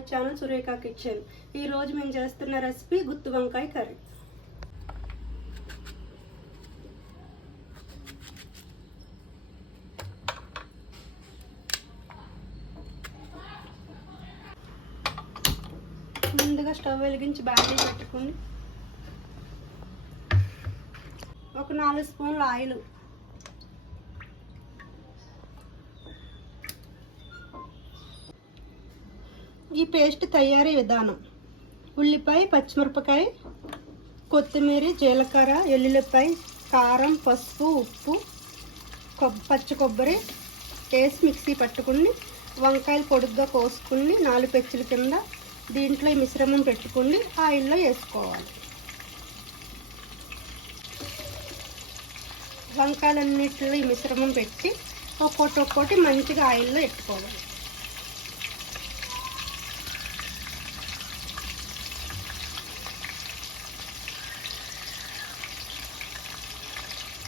My channel Surekha kitchen. ఈ రోజు మేము చేస్తున్న రెసిపీ గుత్తి వంకాయ కర్రీ. ముందుగా స్టవ్ వెలిగించి బాండీ పెట్టుకుని ఒక 4 స్పూన్ల ఆయిల్, ఈ పేస్ట్ తయారీ విధానం: ఉల్లిపాయ, పచ్చిమిరపకాయ, కొత్తిమీర, జీలకర్ర, ఎల్లుల్లిపాయ, కారం, పసుపు, ఉప్పు, పచ్చి కొబ్బరి వేసి మిక్సీ పట్టుకుని వంకాయలు పొడుగ్గా కోసుకుని 4 పెచ్చుల కింద దీంట్లో ఈ మిశ్రమం పెట్టుకుని ఆయిల్లో వేసుకోవాలి. వంకాయలన్నిటిలో ఈ మిశ్రమం పెట్టి ఒక్కొక్కటి మంచిగా ఆయిల్లో పెట్టుకోవాలి.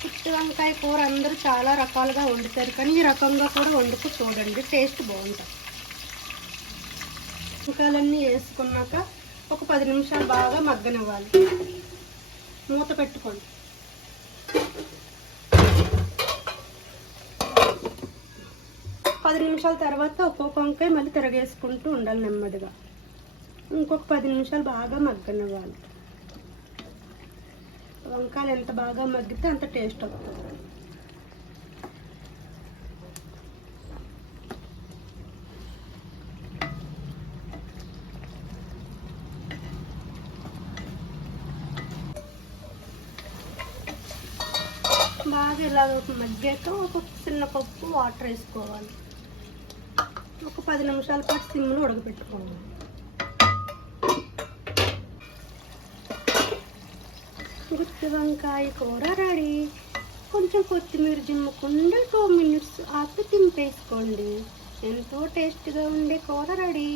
గుత్తి వంకాయ కూర అందరూ చాలా రకాలుగా వండుతారు, కానీ ఈ రకంగా కూడా వండుకు చూడండి, టేస్ట్ బాగుంటుంది. వంకాయలన్నీ వేసుకున్నాక ఒక 10 నిమిషాలు బాగా మగ్గనివ్వాలి. మూత పెట్టుకోండి. పది నిమిషాల తర్వాత ఒక్కొక్క వంకాయ మళ్ళీ తిరగేసుకుంటూ ఉండాలి నెమ్మదిగా. ఇంకొక 10 నిమిషాలు బాగా మగ్గనివ్వాలి. వంకాయలు ఎంత బాగా మగ్గితే అంత టేస్ట్ వస్తుంది. బాగా ఇలా మగ్గాక ఒక చిన్న కప్పు వాటర్ వేసుకోవాలి. ఒక 10 నిమిషాల పాటు సిమ్లో ఉడకబెట్టుకోవాలి. గుత్తి వంకాయ కూర రెడీ. కొంచెం కొత్తిమీర జిమ్ముకుండి 2 మినిట్స్ ఆపి తింపేసుకోండి. ఎంతో టేస్ట్గా ఉండే కూర రెడీ.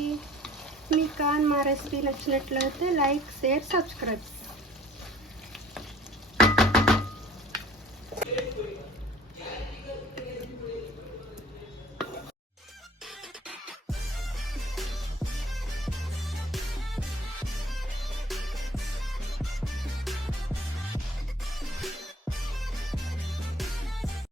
మీకు మా రెసిపీ నచ్చినట్లయితే లైక్, షేర్, సబ్స్క్రైబ్.